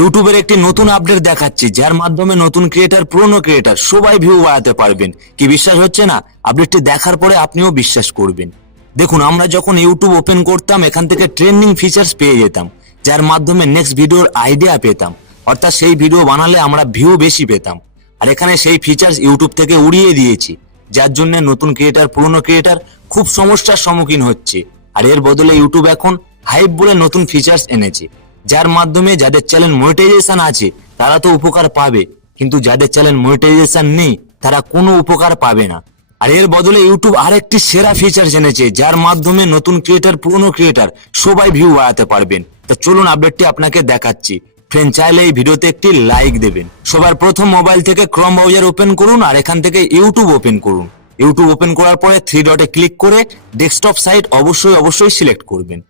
ইউটিউবের একটি নতুন আপডেট দেখাচ্ছি, যার মাধ্যমে নতুন ক্রিয়েটার, পুরনো ক্রিয়েটার সবাই ভিউ বাড়াতে পারবেন। কি বিশ্বাস হচ্ছে না? আপডেটটি দেখার পরে আপনিও বিশ্বাস করবেন। দেখুন, আমরা যখন ইউটিউব ওপেন করতাম, এখান থেকে ট্রেন্ডিং ফিচার্স পেয়ে যেতাম, যার মাধ্যমে নেক্সট ভিডিওর আইডিয়া পেতাম, অর্থাৎ সেই ভিডিও বানালে আমরা ভিউ বেশি পেতাম। আর এখানে সেই ফিচার্স ইউটিউব থেকে উড়িয়ে দিয়েছি, যার জন্য নতুন ক্রিয়েটার, পুরনো ক্রিয়েটার খুব সমস্যার সম্মুখীন হচ্ছে। আর এর বদলে ইউটিউব এখন হাইপ বলে নতুন ফিচার্স এনেছে, যার মাধ্যমে যাদের চ্যানেল মনিটাইজেশন আছে তারা তো উপকার পাবে, কিন্তু যাদের চ্যানেল মনিটাইজেশন নেই তারা কোনো উপকার পাবে না। আর এর বদলে ইউটিউব আরেকটি সেরা ফিচার এনেছে, যার মাধ্যমে নতুন ক্রিয়েটার, পুরনো ক্রিয়েটার সবাই ভিউ বাড়াতে পারবেন। তো চলুন আপডেটটি আপনাকে দেখাচ্ছি। ফ্রেন্ড, চাইলে এই ভিডিওতে একটি লাইক দেবেন। সবার প্রথম মোবাইল থেকে ক্রোম ব্রাউজার ওপেন করুন আর এখান থেকে ইউটিউব ওপেন করুন। ইউটিউব ওপেন করার পরে থ্রি ডটে ক্লিক করে ডেস্কটপ সাইট অবশ্যই সিলেক্ট করবেন।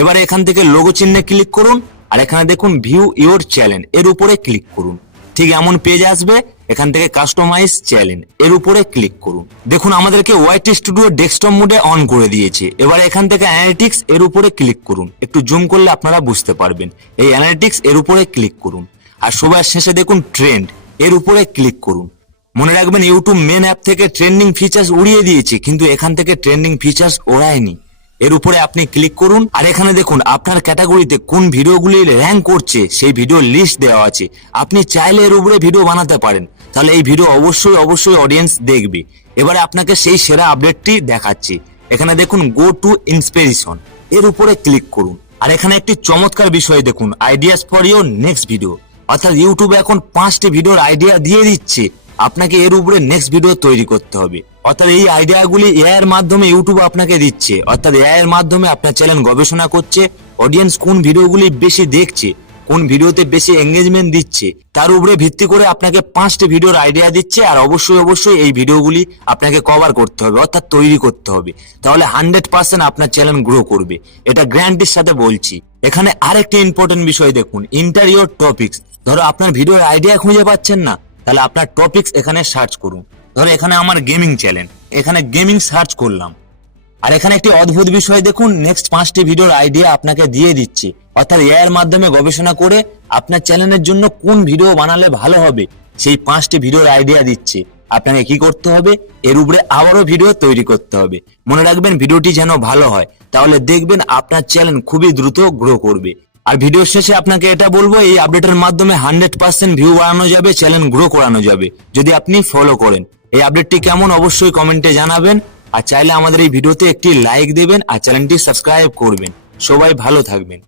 এবারে এখান থেকে লোগো চিহ্নে ক্লিক করুন আর এখানে দেখুন ভিউ ইওর চ্যানেল, এর উপরে ক্লিক করুন। ঠিক এমন পেজ আসবে, এখান থেকে কাস্টমাইজ চ্যানেল এর উপরে ক্লিক করুন। দেখুন, আমাদেরকে ওয়াইটি স্টুডিও ডেস্কটপ মোডে অন করে দিয়েছে। এবার এখান থেকে অ্যানালিটিক্স এর উপরে ক্লিক করুন। একটু জুম করলে আপনারা বুঝতে পারবেন। এই অ্যানালিটিক্স এর উপরে ক্লিক করুন আর সবার শেষে দেখুন ট্রেন্ড, এর উপরে ক্লিক করুন। মনে রাখবেন, ইউটিউব মেন অ্যাপ থেকে ট্রেন্ডিং ফিচার্স উড়িয়ে দিয়েছে, কিন্তু এখান থেকে ট্রেন্ডিং ফিচার্স ওড়ায়নি। এর উপরে আপনি ক্লিক করুন আর এখানে দেখুন আপনার ক্যাটাগরিতে কোন ভিডিওগুলি র্যাঙ্ক করছে সেই ভিডিও লিস্ট দেওয়া আছে। আপনি চাইলে এর উপরে ভিডিও বানাতে পারেন, তাহলে এই ভিডিও অবশ্যই অডিয়েন্স দেখবে। এবারে আপনাকে সেই সেরা আপডেটটি দেখাচ্ছি। এখানে দেখুন গো টু ইন্সপিরেশন, এর উপরে ক্লিক করুন আর এখানে একটি চমৎকার বিষয় দেখুন, ideas for your next video. অর্থাৎ ইউটিউবে এখন 5টি ভিডিওর আইডিয়া দিয়ে দিচ্ছে, আপনাকে এর উপরে নেক্সট ভিডিও তৈরি করতে হবে। অর্থাৎ এই আইডিয়াগুলি এআই এর মাধ্যমে ইউটিউব আপনাকে দিচ্ছে। অর্থাৎ এআই এর মাধ্যমে আপনার চ্যানেল গবেষণা করছে, অডিয়েন্স কোন ভিডিওগুলি বেশি দেখছে, কোন ভিডিওতে বেশি এঙ্গেজমেন্ট দিচ্ছে, তার উপরে ভিত্তি করে আপনাকে 5টি ভিডিওর আইডিয়া দিচ্ছে। আর অবশ্যই এই ভিডিওগুলি আপনাকে কভার করতে হবে, অর্থাৎ তৈরি করতে হবে। তাহলে 100% আপনার চ্যানেল গ্রো করবে, এটা গ্যারান্টির সাথে বলছি। এখানে আরেকটি ইম্পর্টেন্ট বিষয় দেখুন, এন্টার ইওর টপিকস। ধরো আপনার ভিডিওর আইডিয়া খুঁজে পাচ্ছেন না, তাহলে আপনার টপিকস এখানে সার্চ করুন। ধরো এখানে আমার গেমিং চ্যানেল, এখানে গেমিং সার্চ করলাম। আর এখানে একটি অদ্ভুত বিষয় দেখুন, নেক্সট 5টি ভিডিওর আইডিয়া আপনাকে দিয়ে দিচ্ছে। অর্থাৎ এআই এর মাধ্যমে গবেষণা করে আপনার চ্যানেলের জন্য কোন ভিডিও বানালে ভালো হবে সেই 5টি ভিডিওর আইডিয়া দিচ্ছে। আপনাকে কি করতে হবে? এর উপরে আবারও ভিডিও তৈরি করতে হবে। মনে রাখবেন, ভিডিওটি যেন ভালো হয়, তাহলে দেখবেন আপনার চ্যানেল খুবই দ্রুত গ্রো করবে। আর ভিডিও শেষে আপনাকে এটা বলবো, এই আপডেটের মাধ্যমে 100% ভিউ বাড়ানো যাবে, চ্যানেল গ্রো করানো যাবে, যদি আপনি ফলো করেন। এই আপডেটটি কেমন অবশ্যই কমেন্টে জানাবেন। আর চাইলে আমাদের এই ভিডিওতে একটি লাইক দেবেন আর চ্যানেলটি সাবস্ক্রাইব করবেন। সবাই ভালো থাকবেন।